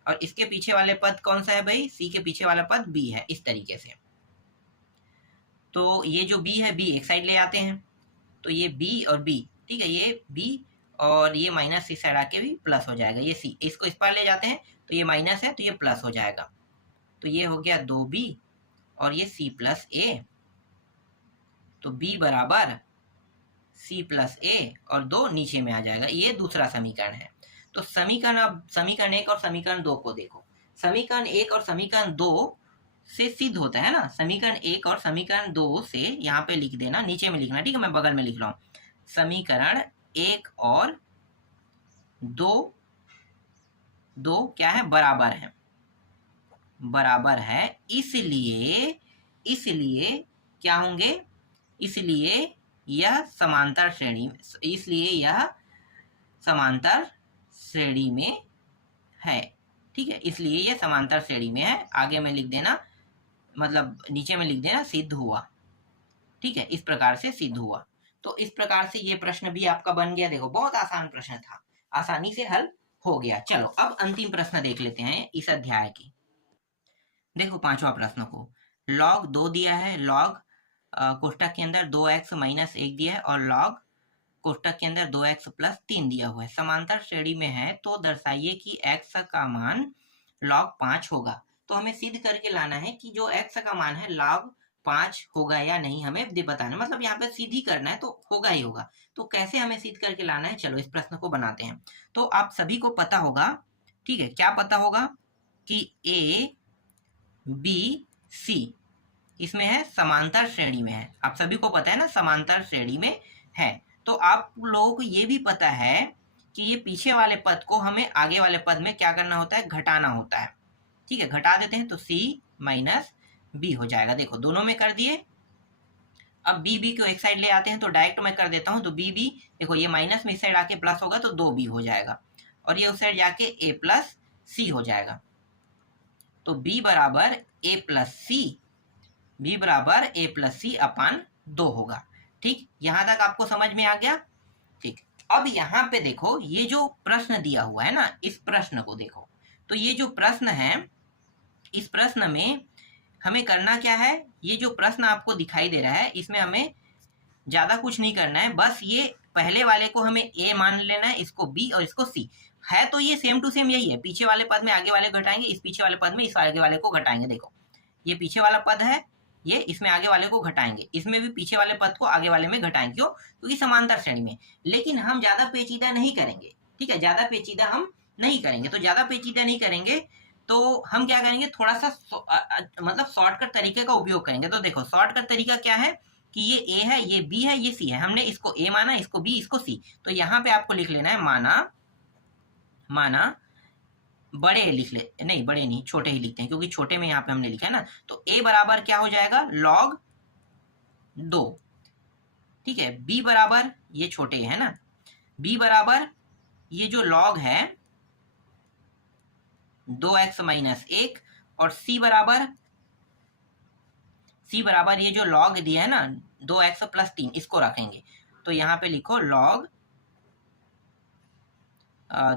और इसके पीछे वाले पद कौन सा है भाई, c के पीछे वाला पद b है, इस तरीके से। तो ये जो b है, b एक साइड ले आते हैं, तो ये b और b, ठीक है, ये b और ये माइनस इस साइड आके भी प्लस हो जाएगा, ये c, इसको इस पर ले जाते हैं तो ये माइनस है तो ये प्लस हो जाएगा। तो ये हो गया 2b और ये c प्लस a। तो b बराबर c प्लस a और 2 नीचे में आ जाएगा, ये दूसरा समीकरण है। तो समीकरण, अब समीकरण 1 और समीकरण 2 को देखो। समीकरण 1 और समीकरण 2 से सिद्ध होता है ना, समीकरण 1 और समीकरण 2 से यहाँ पे लिख देना, नीचे में लिखना, ठीक है, मैं बगल में लिख रहा हूँ। समीकरण 1 और 2 क्या है, बराबर है, बराबर है, इसलिए क्या होंगे, इसलिए यह समांतर श्रेणी, इसलिए यह समांतर श्रेणी में है, ठीक है, इसलिए यह समांतर श्रेणी में है। आगे में लिख देना, मतलब नीचे में लिख देना सिद्ध हुआ, ठीक है, इस प्रकार से सिद्ध हुआ। तो इस प्रकार से ये प्रश्न भी आपका बन गया। देखो बहुत आसान प्रश्न था, आसानी से हल हो गया। चलो अब अंतिम प्रश्न देख लेते हैं इस अध्याय की। देखो पांचवा प्रश्न को, log 2 दिया है, log कोष्टक के अंदर 2x माइनस 1 दिया है और log कोष्टक के अंदर 2x प्लस 3 दिया हुआ है, समांतर श्रेणी में है, तो दर्शाइए कि x का मान log 5 होगा। तो हमें सिद्ध करके लाना है कि जो x का मान है log 5 होगा या नहीं, हमें बताना, मतलब यहाँ पे सिद्ध ही करना है, तो होगा ही होगा। तो कैसे हमें सिद्ध करके लाना है, चलो इस प्रश्न को बनाते हैं। तो आप सभी को पता होगा, ठीक है, क्या पता होगा कि a b c इसमें है, समांतर श्रेणी में है, आप सभी को पता है ना, समांतर श्रेणी में है। तो आप लोगों को ये भी पता है कि ये पीछे वाले पद को हमें आगे वाले पद में क्या करना होता है, घटाना होता है, ठीक है, घटा देते हैं तो c माइनस b हो जाएगा। देखो दोनों में कर दिए। अब b को एक साइड ले आते हैं, तो डायरेक्ट मैं कर देता हूं, तो b देखो ये माइनस में इस साइड आके प्लस होगा तो 2b हो जाएगा, और ये उस साइड जाके a प्लस c हो जाएगा। तो b बराबर a प्लस सी, b बराबर a प्लस सी अपान 2 होगा। ठीक, यहां तक आपको समझ में आ गया। ठीक, अब यहाँ पे देखो ये जो प्रश्न दिया हुआ है ना, इस प्रश्न को देखो। तो ये जो प्रश्न है, इस प्रश्न में हमें करना क्या है, ये जो प्रश्न आपको दिखाई दे रहा है इसमें हमें ज्यादा कुछ नहीं करना है, बस ये पहले वाले को हमें a मान लेना है, इसको b और इसको c है। तो ये सेम टू सेम यही है, पीछे वाले पद में आगे वाले घटाएंगे, इस पीछे वाले पद में इस आगे वाले को घटाएंगे। देखो ये पीछे वाला पद है, ये इसमें आगे वाले को घटाएंगे, इसमें भी पीछे वाले पद को आगे वाले में घटाएंगे। क्यों? क्योंकि समांतर श्रेणी में। लेकिन हम ज्यादा पेचीदा नहीं करेंगे, ठीक है, ज्यादा पेचीदा हम नहीं करेंगे। तो ज्यादा पेचीदा नहीं करेंगे तो हम क्या करेंगे, थोड़ा सा मतलब शॉर्टकट तरीके का उपयोग करेंगे। तो देखो शॉर्टकट तरीका क्या है कि ये a है, ये b है, ये c है, हमने इसको a माना, इसको b, इसको c। तो यहाँ पे आपको लिख लेना है माना बड़े लिख ले, नहीं बड़े नहीं, छोटे ही लिखते हैं, क्योंकि छोटे में यहाँ पे हमने लिखा है ना। तो a बराबर क्या हो जाएगा, log 2, ठीक है। b बराबर, ये छोटे है ना, b बराबर ये जो log है 2x माइनस 1, और c बराबर ये जो log दिया है ना 2x प्लस 3, इसको रखेंगे। तो यहाँ पे लिखो log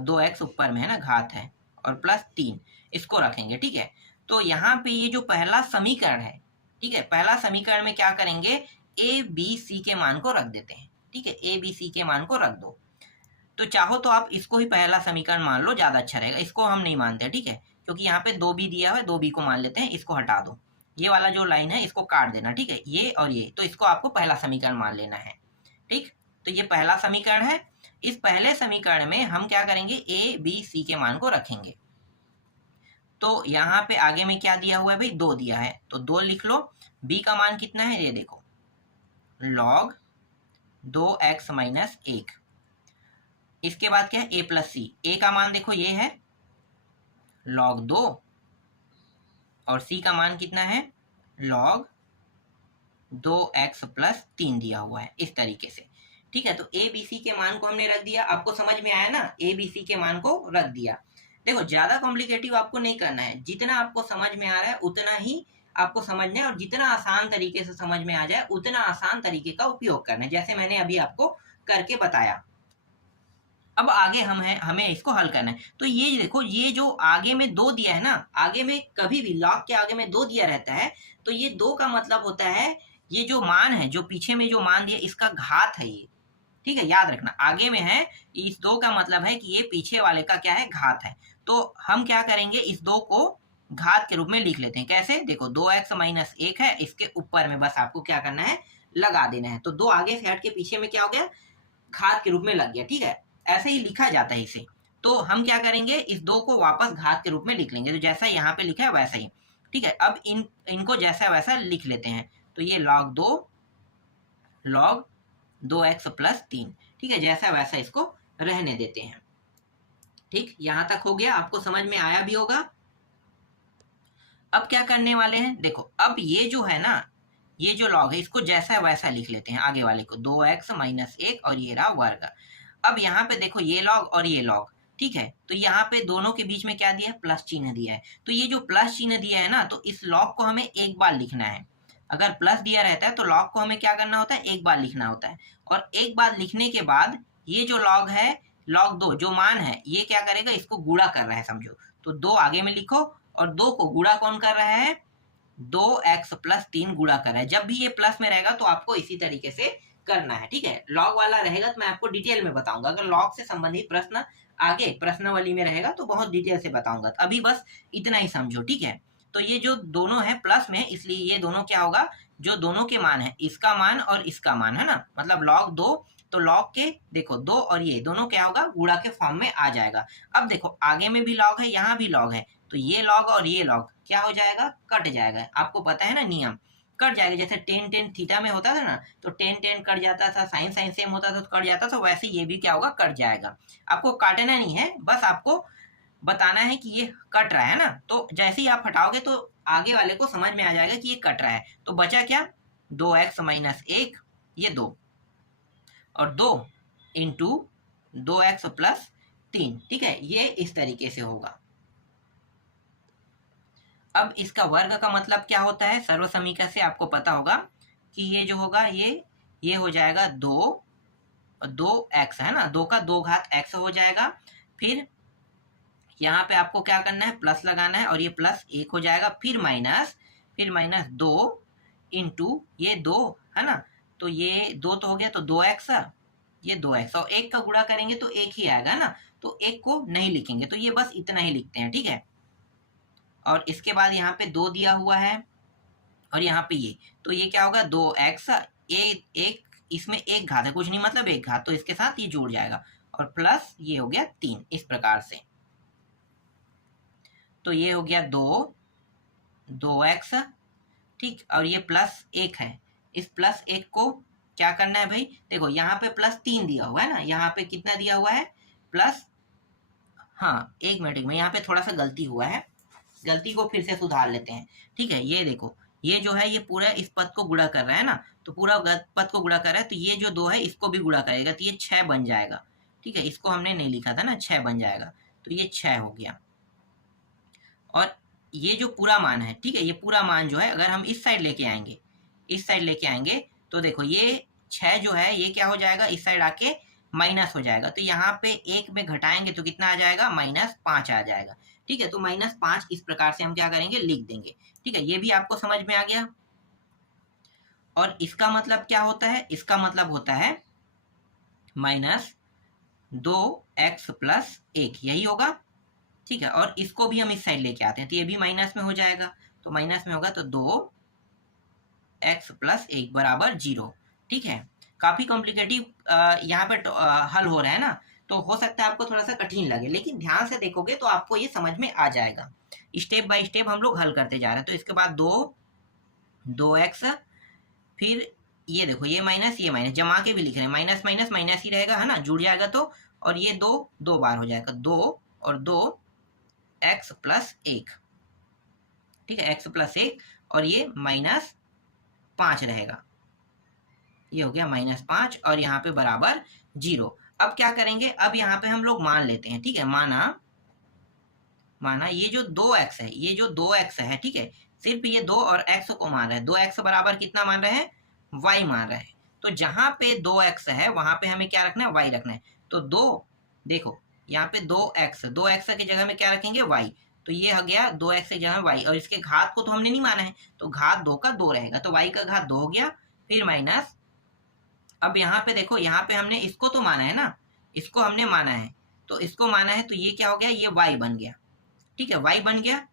2x ऊपर में है ना, घात है, और प्लस 3 इसको रखेंगे, ठीक है। तो यहाँ पे ये जो पहला समीकरण है, ठीक है, पहला समीकरण में क्या करेंगे, a b c के मान को रख देते हैं, ठीक है, a b c के मान को रख दो। तो चाहो तो आप इसको ही पहला समीकरण मान लो, ज्यादा अच्छा रहेगा। इसको हम नहीं मानते, ठीक है, क्योंकि यहाँ पे 2b दिया हुआ है, 2b को मान लेते हैं, इसको हटा दो, ये वाला जो लाइन है इसको काट देना, ठीक है, ये और ये, तो इसको आपको पहला समीकरण मान लेना है। ठीक, तो ये पहला समीकरण है। इस पहले समीकरण में हम क्या करेंगे, ए बी सी के मान को रखेंगे। तो यहाँ पे आगे में क्या दिया हुआ है भाई, 2 दिया है, तो 2 लिख लो। बी का मान कितना है, ये देखो log 2x माइनस 1। इसके बाद क्या है, ए प्लस सी। ए का मान देखो ये है log 2 और सी का मान कितना है log 2x प्लस 3 दिया हुआ है इस तरीके से। ठीक है, तो ए बी सी के मान को हमने रख दिया। आपको समझ में आया ना, ए बी सी के मान को रख दिया। देखो ज्यादा कॉम्प्लिकेटिव आपको नहीं करना है, जितना आपको समझ में आ रहा है उतना ही आपको समझना है, और जितना आसान तरीके से समझ में आ जाए उतना आसान तरीके का उपयोग करना है, जैसे मैंने अभी आपको करके बताया। अब आगे हमें इसको हल करना है। तो ये देखो, ये जो आगे में 2 दिया है ना, आगे में कभी भी log के आगे में 2 दिया रहता है, तो ये 2 का मतलब होता है ये जो मान है, जो पीछे में जो मान दिया इसका घात है ये। ठीक है, याद रखना, आगे में है इस 2 का मतलब है कि ये पीछे वाले का क्या है, घात है। तो हम क्या करेंगे, इस 2 को घात के रूप में लिख लेते हैं। कैसे, देखो 2x माइनस 1 है, इसके ऊपर में बस आपको क्या करना है, लगा देना है। तो 2 आगे से हट के पीछे में क्या हो गया, घात के रूप में लग गया। ठीक है, ऐसे ही लिखा जाता है इसे। तो हम क्या करेंगे, इस 2 को वापस घात के रूप में लिख लेंगे, तो जैसा यहाँ पे लिखा है वैसा ही। ठीक है, अब इनको जैसा वैसा लिख लेते हैं। तो ये log 2x प्लस 3। ठीक है, जैसा वैसा इसको रहने देते हैं। ठीक, यहां तक हो गया, आपको समझ में आया भी होगा। अब क्या करने वाले हैं, देखो अब ये जो है ना, ये जो log है इसको जैसा वैसा लिख लेते हैं, आगे वाले को 2x माइनस 1 और ये रहा वर्ग। अब यहाँ पे देखो ये log और ये log, ठीक है, तो यहाँ पे दोनों के बीच में क्या दिया है, प्लस चिन्ह दिया है। तो ये जो प्लस चिन्ह दिया है ना, तो इस log को हमें एक बार लिखना है। अगर प्लस दिया रहता है तो log को हमें क्या करना होता है, एक बार लिखना होता है। और एक बार लिखने के बाद ये जो log है, log 2 जो मान है, ये क्या करेगा, इसको गुणा कर रहा है समझो। तो 2 आगे में लिखो, और 2 को गुणा कौन कर रहा है, 2x प्लस 3 गुणा कर रहा है। जब भी ये प्लस में रहेगा तो आपको इसी तरीके से करना है। ठीक है, लॉग वाला रहेगा तो मैं आपको डिटेल में बताऊंगा। अगर लॉग से संबंधित प्रश्न आगे प्रश्नावली में रहेगा तो बहुत डिटेल से बताऊंगा। तो अभी बस इतना ही समझो। ठीक है, तो ये जो दोनों है प्लस में, इसलिए ये दोनों क्या होगा, जो दोनों के मान है, इसका मान और इसका मान है ना, मतलब log 2, तो log के देखो 2 और ये दोनों क्या होगा, गुणा के फॉर्म में आ जाएगा। अब देखो आगे में भी log है, यहाँ भी log है, तो ये log और ये log क्या हो जाएगा, कट जाएगा। आपको पता है ना नियम, कट जाएगा। जैसे टेन थीटा में होता था ना, तो टेन कट जाता था, साइन सेम होता था तो कट जाता था, वैसे ये भी क्या होगा, कट जाएगा। आपको काटना नहीं है, बस आपको बताना है कि ये कट रहा है ना। तो जैसे ही आप हटाओगे तो आगे वाले को समझ में आ जाएगा कि ये कट रहा है। तो बचा क्या, 2x माइनस 1, ये 2, और 2 इंटू 2x प्लस 3। ठीक है, ये इस तरीके से होगा। अब इसका वर्ग का मतलब क्या होता है, सर्व समीकरण से आपको पता होगा कि ये जो होगा, ये हो जाएगा 2x है ना, 2 का 2 घात x हो जाएगा। फिर यहाँ पे आपको क्या करना है, प्लस लगाना है, और ये प्लस 1 हो जाएगा। फिर माइनस 2 इंटू ये 2 है ना, तो ये 2 तो हो गया, तो 2x, ये 2x, और 1 का गुणा करेंगे तो 1 ही आएगा ना, तो 1 को नहीं लिखेंगे, तो ये बस इतना ही लिखते हैं। ठीक है, और इसके बाद यहाँ पे 2 दिया हुआ है, और यहाँ पे ये, तो ये क्या होगा, 2x, एक इसमें एक घात है, कुछ नहीं मतलब एक घात, तो इसके साथ ये जुड़ जाएगा, और प्लस ये हो गया 3, इस प्रकार से। तो ये हो गया 2x, ठीक, और ये प्लस 1 है। इस प्लस 1 को क्या करना है भाई, देखो यहाँ पे प्लस 3 दिया हुआ है ना, यहाँ पे कितना दिया हुआ है, प्लस, हाँ एक मिनट में यहाँ पे थोड़ा सा गलती हुआ है, गलती को फिर से सुधार लेते हैं। ठीक है, ये देखो, ये जो है ये पूरा इस पद को गुणा कर रहा है ना, तो पूरा पद को गुणा कर रहा है, तो ये जो 2 है इसको भी गुणा करेगा, तो ये 6 बन जाएगा। ठीक है, इसको हमने नहीं लिखा था ना, 6 बन जाएगा, तो ये 6 हो गया। और ये जो पूरा मान है, ठीक है, ये पूरा मान जो है, अगर हम इस साइड लेके आएंगे, इस साइड लेके आएंगे, तो देखो ये 6 जो है ये क्या हो जाएगा, इस साइड आके माइनस हो जाएगा, तो यहाँ पे 1 में घटाएंगे तो कितना आ जाएगा, -5 आ जाएगा। ठीक है, तो -5 इस प्रकार से हम क्या करेंगे, लिख देंगे। ठीक है, ये भी आपको समझ में आ गया। और इसका मतलब क्या होता है, इसका मतलब होता है -2x प्लस 1, यही होगा। ठीक है, और इसको भी हम इस साइड लेके आते हैं, तो ये भी माइनस में हो जाएगा, तो माइनस में होगा, तो 2x प्लस 1 बराबर 0। ठीक है, काफ़ी कॉम्प्लिकेटिव यहाँ पे हल हो रहा है ना, तो हो सकता है आपको थोड़ा सा कठिन लगे, लेकिन ध्यान से देखोगे तो आपको ये समझ में आ जाएगा। स्टेप बाय स्टेप हम लोग हल करते जा रहे हैं। तो इसके बाद 2x, फिर ये देखो ये माइनस जमा के भी लिख रहे हैं, माइनस माइनस माइनस ही रहेगा है ना, जुड़ जाएगा तो, और ये दो बार हो जाएगा, 2 और 2 x प्लस 1, ठीक है, x प्लस 1, और ये -5 रहेगा, ये हो गया -5, और यहाँ पे बराबर 0। अब क्या करेंगे, अब यहाँ पे हम लोग मान लेते हैं, ठीक है, माना ये जो 2x है, ये जो 2x है, ठीक है, सिर्फ ये 2 और x को मान रहे हैं, 2x बराबर कितना मान रहे हैं, y मान रहे हैं। तो जहां पे 2x है वहां पे हमें क्या रखना है, y रखना है। तो देखो यहाँ पे 2x की जगह में क्या रखेंगे, y। तो ये हो गया 2x की जगह में y, और इसके घात को तो हमने नहीं माना है, तो घात 2 का 2 रहेगा, तो y का घात 2 हो गया, फिर माइनस। अब यहाँ पे देखो, यहाँ पे हमने इसको तो माना है ना, इसको हमने माना है, तो इसको माना है, तो ये क्या हो गया, ये y बन गया, ठीक है, y बन गया।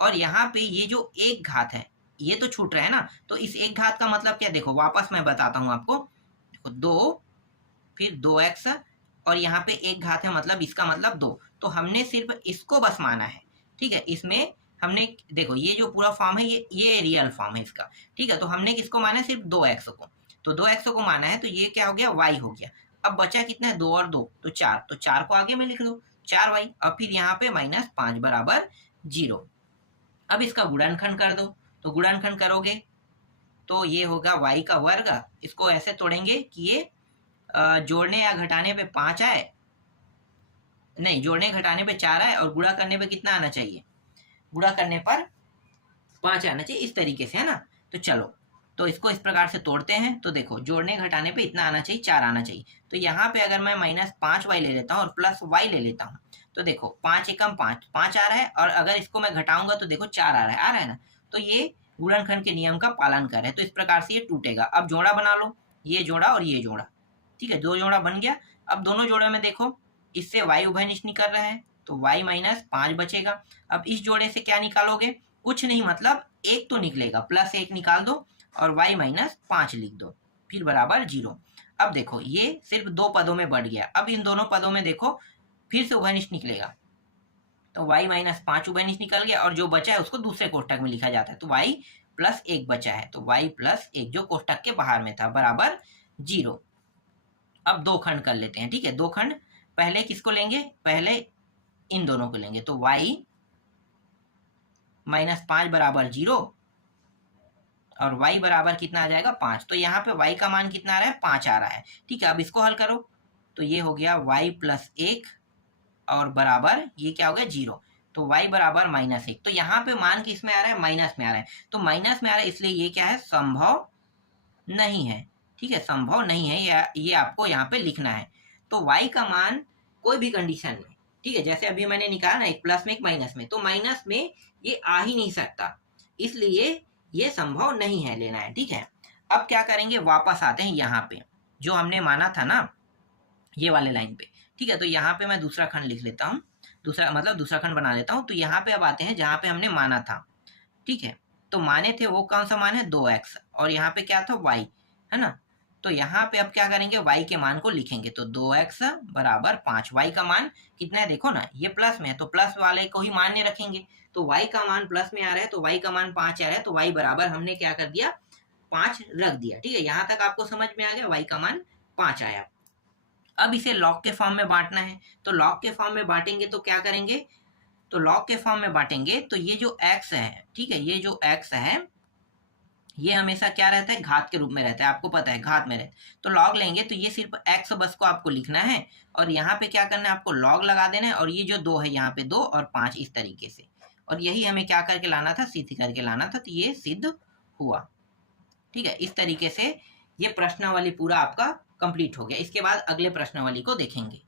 और यहाँ पे ये जो एक घात है ये तो छूट रहा है ना, तो इस एक घात का मतलब क्या, देखो वापस मैं बताता हूँ आपको, देखो 2 फिर 2x, और यहाँ पे एक घात है, मतलब इसका मतलब 2, तो हमने सिर्फ इसको बस माना है, ठीक है। इसमें हमने देखो ये जो पूरा फॉर्म है ये रियल फॉर्म है इसका, ठीक है, तो हमने किसको माना है, सिर्फ 2x को, तो 2x को माना है, तो ये क्या हो गया, y हो गया। अब बचा कितना है, 2 और 2 तो 4, तो 4 को आगे में लिख दो, 4y, और फिर यहाँ पे -5 बराबर 0। अब इसका गुणनखंड कर दो, तो गुणनखंड करोगे तो ये होगा y का वर्ग, इसको ऐसे तोड़ेंगे कि ये जोड़ने या घटाने पे 5 आए, नहीं जोड़ने घटाने पे 4 आए, और गुणा करने पे कितना आना चाहिए, गुणा करने पर 5 आना चाहिए, इस तरीके से है ना। तो चलो, तो इसको इस प्रकार से तोड़ते हैं, तो देखो जोड़ने घटाने पे इतना आना चाहिए, 4 आना चाहिए। तो यहाँ पे अगर मैं -5y ले लेता हूँ और प्लस y ले लेता हूँ, तो देखो 5 एकम 5 आ रहा है, और अगर इसको मैं घटाऊंगा तो देखो 4 आ रहा है ना, तो ये गुणनखंड के नियम का पालन कर रहे हैं, तो इस प्रकार से ये टूटेगा। अब जोड़ा बना लो, ये जोड़ा और ये जोड़ा, ठीक है, 2 जोड़ा बन गया। अब दोनों जोड़े में देखो, इससे y उभयनिष्ठ निकल रहा है, तो y -5 बचेगा। अब इस जोड़े से क्या निकालोगे, कुछ नहीं, मतलब 1 तो निकलेगा, +1 निकाल दो, और y -5 लिख दो, फिर बराबर 0। अब देखो ये सिर्फ 2 पदों में बढ़ गया, अब इन दोनों पदों में देखो फिर से उभयनिष्ठ निकलेगा, तो y -5 उभयनिष्ठ निकल गया, और जो बचा है उसको दूसरे कोष्टक में लिखा जाता है, तो y +1 बचा है, तो y +1 जो कोष्टक के बाहर में था बराबर 0। अब 2 खंड कर लेते हैं, ठीक है, 2 खंड, पहले किसको लेंगे, पहले इन दोनों को लेंगे, तो y -5 बराबर 0, और y बराबर कितना आ जाएगा, 5। तो यहाँ पे y का मान कितना आ रहा है, 5 आ रहा है, ठीक है। अब इसको हल करो, तो ये हो गया y +1, और बराबर ये क्या हो गया, 0, तो y बराबर -1। तो यहाँ पे मान किस में आ रहा है, माइनस में आ रहा है, तो माइनस में आ रहा है, इसलिए ये क्या है, संभव नहीं है, ठीक है, संभव नहीं है, ये आपको यहाँ पे लिखना है। तो y का मान कोई भी कंडीशन में, ठीक है, जैसे अभी मैंने निकाला ना, एक प्लस में एक माइनस में, तो माइनस में ये आ ही नहीं सकता, इसलिए ये संभव नहीं है लेना है, ठीक है। अब क्या करेंगे, वापस आते हैं यहाँ पे, जो हमने माना था ना ये वाले लाइन पे, ठीक है, तो यहाँ पे मैं दूसरा खंड लिख लेता हूँ, दूसरा खंड बना लेता हूँ। तो यहाँ पे अब आते हैं जहाँ पे हमने माना था, ठीक है, तो माने थे वो कौन सा मान है, 2x, और यहाँ पे क्या था, y, है ना। तो यहाँ पे अब क्या करेंगे, y के मान को लिखेंगे, तो 2x बराबर 5, y का मान कितना है, देखो ना ये प्लस में है, तो प्लस वाले को ही मान्य रखेंगे, तो y का मान प्लस में आ रहा है, तो y का मान 5 आ रहा है, तो y बराबर हमने क्या कर दिया, 5 रख दिया, ठीक है। यहाँ तक आपको समझ में आ गया, y का मान 5 आया। अब इसे लॉग के फॉर्म में बांटना है, तो लॉग के फॉर्म में बांटेंगे तो क्या करेंगे, तो लॉग के फॉर्म में बांटेंगे, तो ये जो x है, ठीक है, ये जो x है ये हमेशा क्या रहता है, घात के रूप में रहता है, आपको पता है घात में रहता है। तो लॉग लेंगे तो ये सिर्फ x बस को आपको लिखना है, और यहाँ पे क्या करना है, आपको लॉग लगा देना है, और ये जो 2 है यहाँ पे 2 और 5 इस तरीके से, और यही हमें क्या करके लाना था, सिद्ध करके लाना था, तो ये सिद्ध हुआ, ठीक है। इस तरीके से ये प्रश्नावली पूरा आपका कंप्लीट हो गया। इसके बाद अगले प्रश्नावली को देखेंगे।